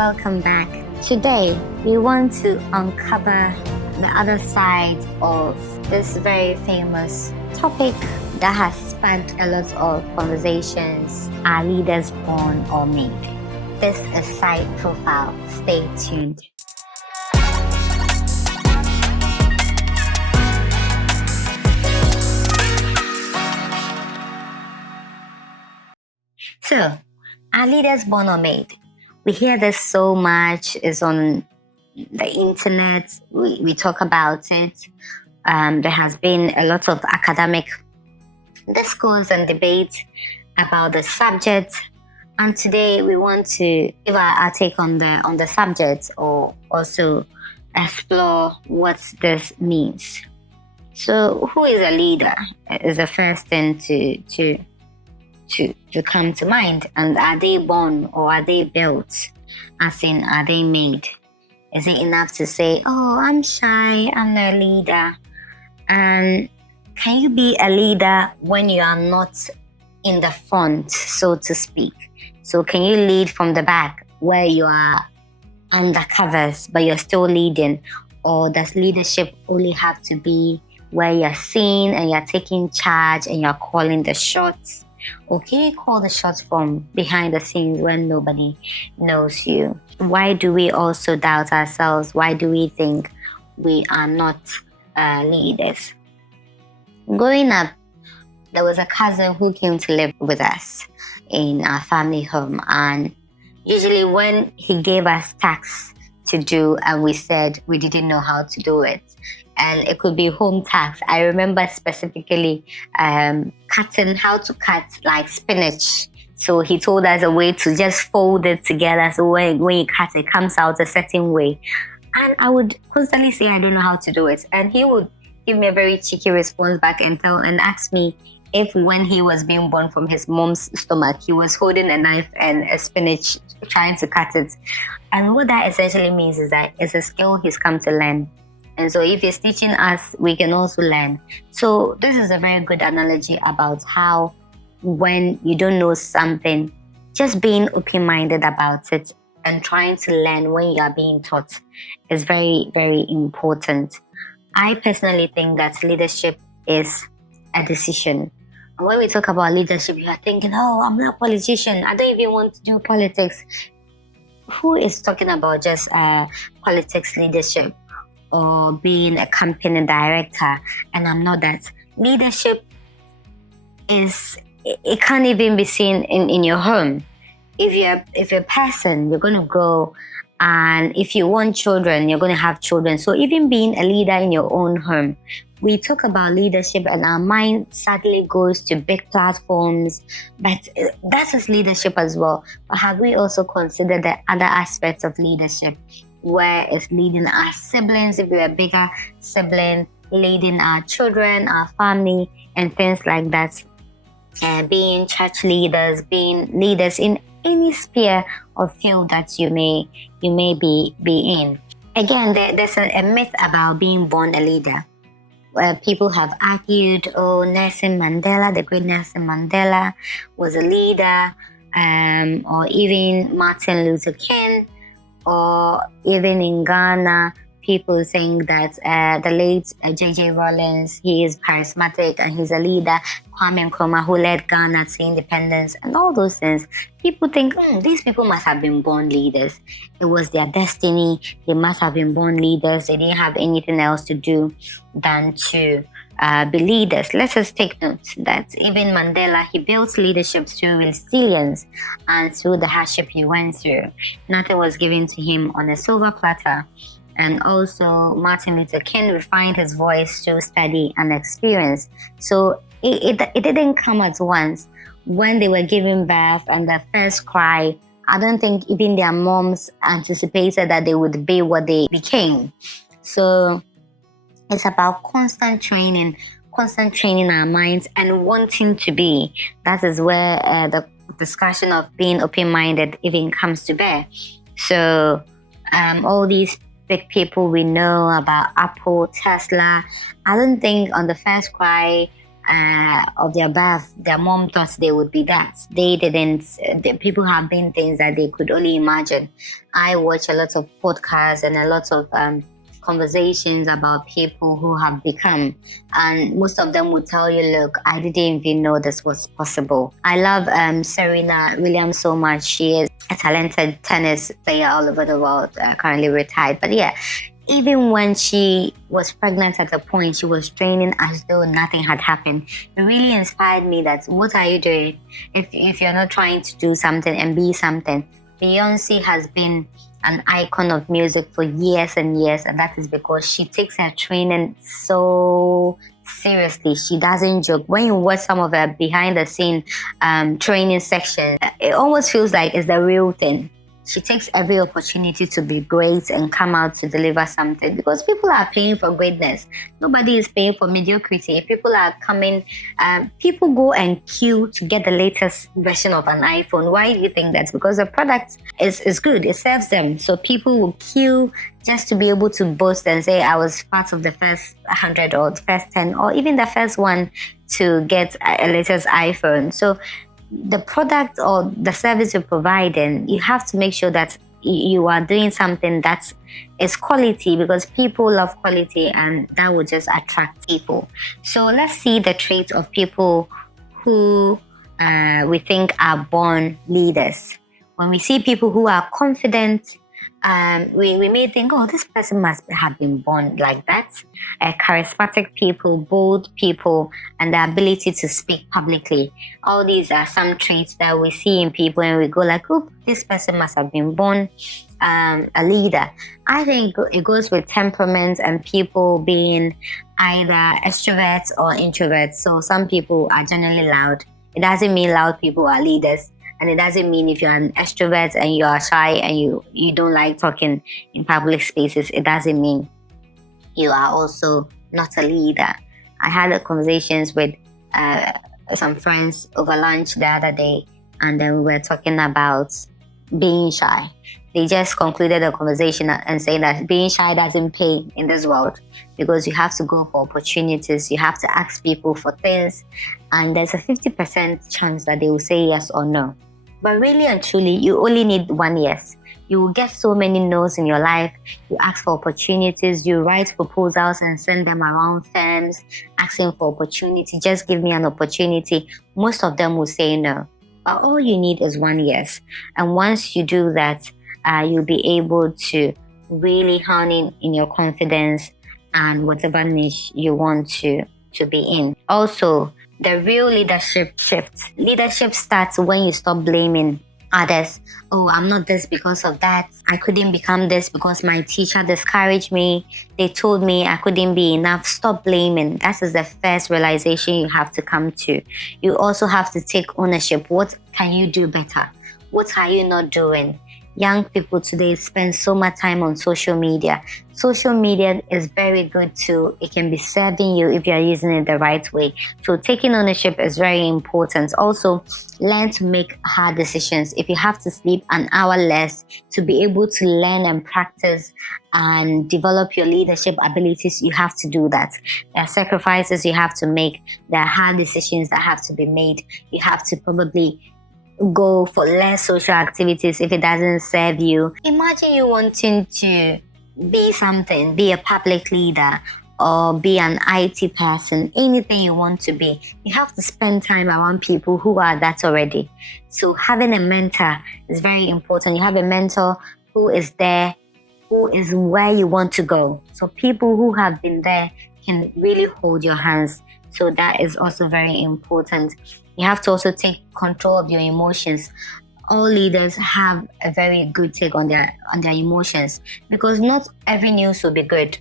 welcome back. Today, we want to uncover the other side of this very famous topic that has sparked a lot of conversations. Are leaders born or made? This is Side Profile. Stay tuned. So, are leaders born or made? We hear this so much. It's on the internet. We talk about it. There has been a lot of academic discourse and debate about the subject. And today we want to give our take on the subject, or also explore what this means. So, who is a leader? Is the first thing to come to mind. And are they born or are they built? As in, are they made? Is it enough to say, oh, I'm shy, I'm a leader? And can you be a leader when you are not in the front, so to speak? So can you lead from the back where you are under covers, but you're still leading? Or does leadership only have to be where you're seen and you're taking charge and you're calling the shots? Or can you call the shots from behind the scenes when nobody knows you? Why do we also doubt ourselves? Why do we think we are not leaders? Growing up, there was a cousin who came to live with us in our family home. And usually when he gave us tasks to do and we said we didn't know how to do it, and it could be home tasks. I remember specifically cutting, how to cut like spinach. So he told us a way to just fold it together. So when you cut, it comes out a certain way. And I would constantly say, I don't know how to do it. And he would give me a very cheeky response back and ask me if when he was being born from his mom's stomach, he was holding a knife and a spinach trying to cut it. And what that essentially means is that it's a skill he's come to learn. And so if he's teaching us, we can also learn. So this is a very good analogy about how when you don't know something, just being open-minded about it and trying to learn when you are being taught is very, very important. I personally think that leadership is a decision. And when we talk about leadership, you are thinking, oh, I'm not a politician. I don't even want to do politics. Who is talking about just politics leadership? Or being a company director, and I'm not that. Leadership it can't even be seen in your home. If you're a person, you're gonna grow, and if you want children, you're gonna have children. So even being a leader in your own home, we talk about leadership and our mind sadly goes to big platforms, but that is leadership as well. But have we also considered the other aspects of leadership? Where it's leading our siblings, if we're a bigger sibling, leading our children, our family, and things like that. Being church leaders, being leaders in any sphere or field that you may be in. Again, there's a myth about being born a leader. Where people have argued, oh, Nelson Mandela, the great Nelson Mandela, was a leader, or even Martin Luther King. Or even in Ghana, people think that the late J.J. Rawlings, he is charismatic and he's a leader. Kwame Nkrumah, who led Ghana to independence, and all those things. People think, these people must have been born leaders. It was their destiny. They must have been born leaders. They didn't have anything else to do than to be leaders. Let us take note that even Mandela, he built leadership through resilience and through the hardship he went through. Nothing was given to him on a silver platter. And also Martin Luther King refined his voice through study and experience. So it didn't come at once. When they were giving birth and the first cry, I don't think even their moms anticipated that they would be what they became. So it's about constant training our minds and wanting to be. That is where the discussion of being open-minded even comes to bear. So all these big people we know about Apple, Tesla, I don't think on the first cry of their birth, their mom thought they would be that. They didn't. The people have been things that they could only imagine. I watch a lot of podcasts and a lot of conversations about people who have become, and most of them would tell you, look, I didn't even know this was possible. I love Serena Williams so much. She is a talented tennis player all over the world, currently retired, but yeah, even when she was pregnant at the point, she was training as though nothing had happened. It really inspired me that what are you doing if you're not trying to do something and be something? Beyonce has been an icon of music for years and years, and that is because she takes her training so seriously. She doesn't joke. When you watch some of her behind the scene training section, it almost feels like it's the real thing. She takes every opportunity to be great and come out to deliver something, because people are paying for greatness. Nobody is paying for mediocrity. If people are coming, people go and queue to get the latest version of an iPhone. Why do you think that's? Because the product is good. It serves them. So people will queue just to be able to boast and say, I was part of the first 100 or the first 10 or even the first one to get a latest iPhone. So the product or the service you're providing, you have to make sure that you are doing something that is quality, because people love quality and that will just attract people. So let's see the traits of people who we think are born leaders. When we see people who are confident, we may think, oh, this person must have been born like that. Charismatic people, bold people, and the ability to speak publicly. All these are some traits that we see in people, and we go like, oh, this person must have been born a leader. I think it goes with temperament and people being either extroverts or introverts. So some people are generally loud. It doesn't mean loud people are leaders. And it doesn't mean if you're an extrovert and you are shy and you don't like talking in public spaces, it doesn't mean you are also not a leader. I had conversations with some friends over lunch the other day, and then we were talking about being shy. They just concluded the conversation and saying that being shy doesn't pay in this world, because you have to go for opportunities, you have to ask people for things, and there's a 50% chance that they will say yes or no. But really and truly, you only need one yes. You will get so many no's in your life. You ask for opportunities, you write proposals and send them around firms, asking for opportunity. Just give me an opportunity. Most of them will say no. But all you need is one yes. And once you do that, you'll be able to really hone in your confidence and whatever niche you want to be in. Also, the real leadership shifts. Leadership starts when you stop blaming others. Oh, I'm not this because of that. I couldn't become this because my teacher discouraged me. They told me I couldn't be enough. Stop blaming. That is the first realization you have to come to. You also have to take ownership. What can you do better? What are you not doing? Young people today spend so much time on social media. Social media is very good too. It can be serving you if you are using it the right way. So taking ownership is very important. Also, learn to make hard decisions. If you have to sleep an hour less to be able to learn and practice and develop your leadership abilities, you have to do that. There are sacrifices you have to make. There are hard decisions that have to be made. You have to probably go for less social activities if it doesn't serve you. Imagine you wanting to be something, be a public leader or be an IT person, anything you want to be. You have to spend time around people who are that already. So having a mentor is very important. You have a mentor who is there, who is where you want to go. So people who have been there can really hold your hands. So that is also very important. You have to also take control of your emotions. All leaders have a very good take on their emotions, because not every news will be good.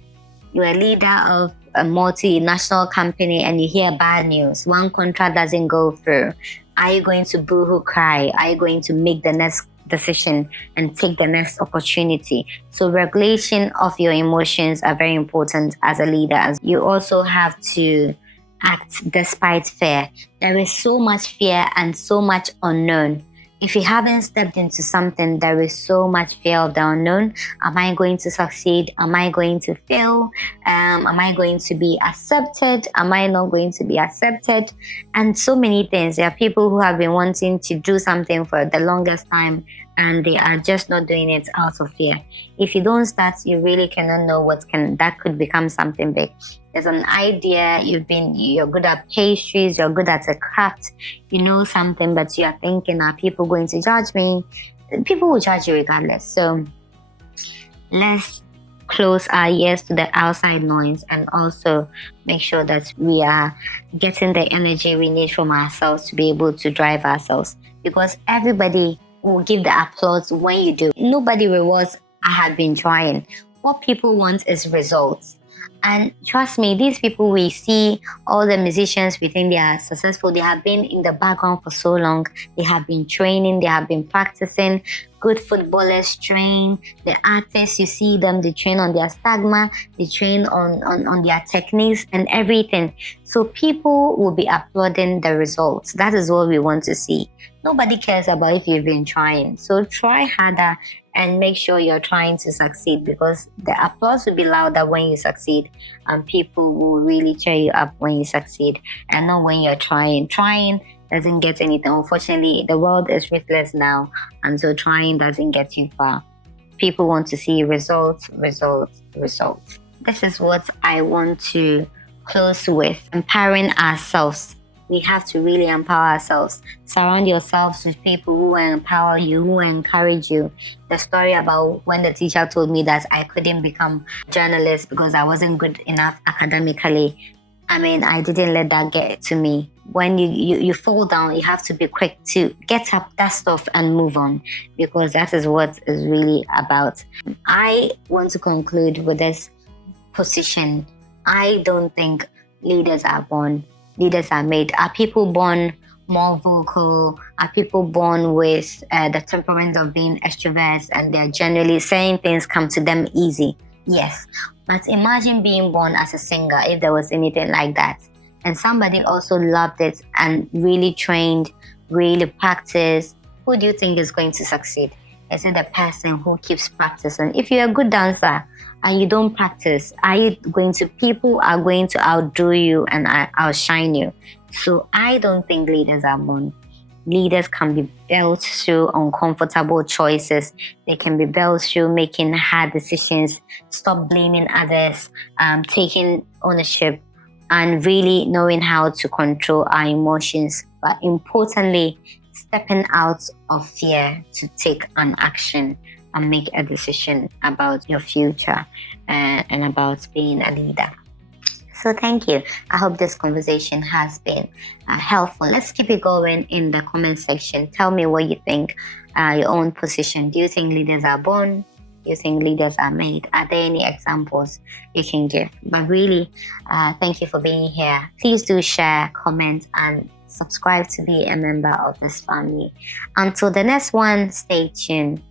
You're a leader of a multinational company and you hear bad news. One contract doesn't go through. Are you going to boo-hoo cry? Are you going to make the next decision and take the next opportunity? So regulation of your emotions are very important as a leader. You also have to act despite fear. There is so much fear and so much unknown. If you haven't stepped into something, there is so much fear of the unknown. Am I going to succeed? Am I going to fail? Am I going to be accepted? Am I not going to be accepted? And so many things. There are people who have been wanting to do something for the longest time and they are just not doing it out of fear. If you don't start, you really cannot know that could become something big. There's an idea, you're good at pastries, you're good at a craft, you know something, but you are thinking, are people going to judge me? People will judge you regardless. So let's close our ears to the outside noise and also make sure that we are getting the energy we need from ourselves to be able to drive ourselves. Because everybody will give the applause when you do. Nobody rewards, I have been trying. What people want is results. And trust me, these people we see, all the musicians we think they are successful, they have been in the background for so long. They have been training, they have been practicing. Good footballers train. The artists, you see them, they train on their stamina, they train on their techniques and everything. So people will be applauding the results. That is what we want to see. Nobody cares about if you've been trying. So try harder and make sure you're trying to succeed, because the applause will be louder when you succeed and people will really cheer you up when you succeed and not when you're trying. Trying doesn't get anything. Unfortunately, the world is ruthless now, and so trying doesn't get you far. People want to see results, results, results. This is what I want to close with. Empowering ourselves. We have to really empower ourselves. Surround yourselves with people who will empower you, who will encourage you. The story about when the teacher told me that I couldn't become a journalist because I wasn't good enough academically. I mean, I didn't let that get to me. When you fall down, you have to be quick to get up, dust off, and move on, because that is what is really about. I want to conclude with this position. I don't think leaders are born. Leaders are made. Are people born more vocal? Are people born with the temperament of being extroverts and they're generally saying things come to them easy? Yes. But imagine being born as a singer, if there was anything like that. And somebody also loved it and really trained, really practiced. Who do you think is going to succeed? Is it the person who keeps practicing? If you're a good dancer and you don't practice, people are going to outdo you and outshine you. So I don't think leaders are born. Leaders can be built through uncomfortable choices. They can be built through making hard decisions, stop blaming others, taking ownership, and really knowing how to control our emotions. But importantly, stepping out of fear to take an action and make a decision about your future and about being a leader. So thank you. I hope this conversation has been helpful. Let's keep it going in the comment section. Tell me what you think, your own position. Do you think leaders are born? Do you think leaders are made? Are there any examples you can give? But really, thank you for being here. Please do share, comment, and subscribe to be a member of this family. Until the next one, stay tuned.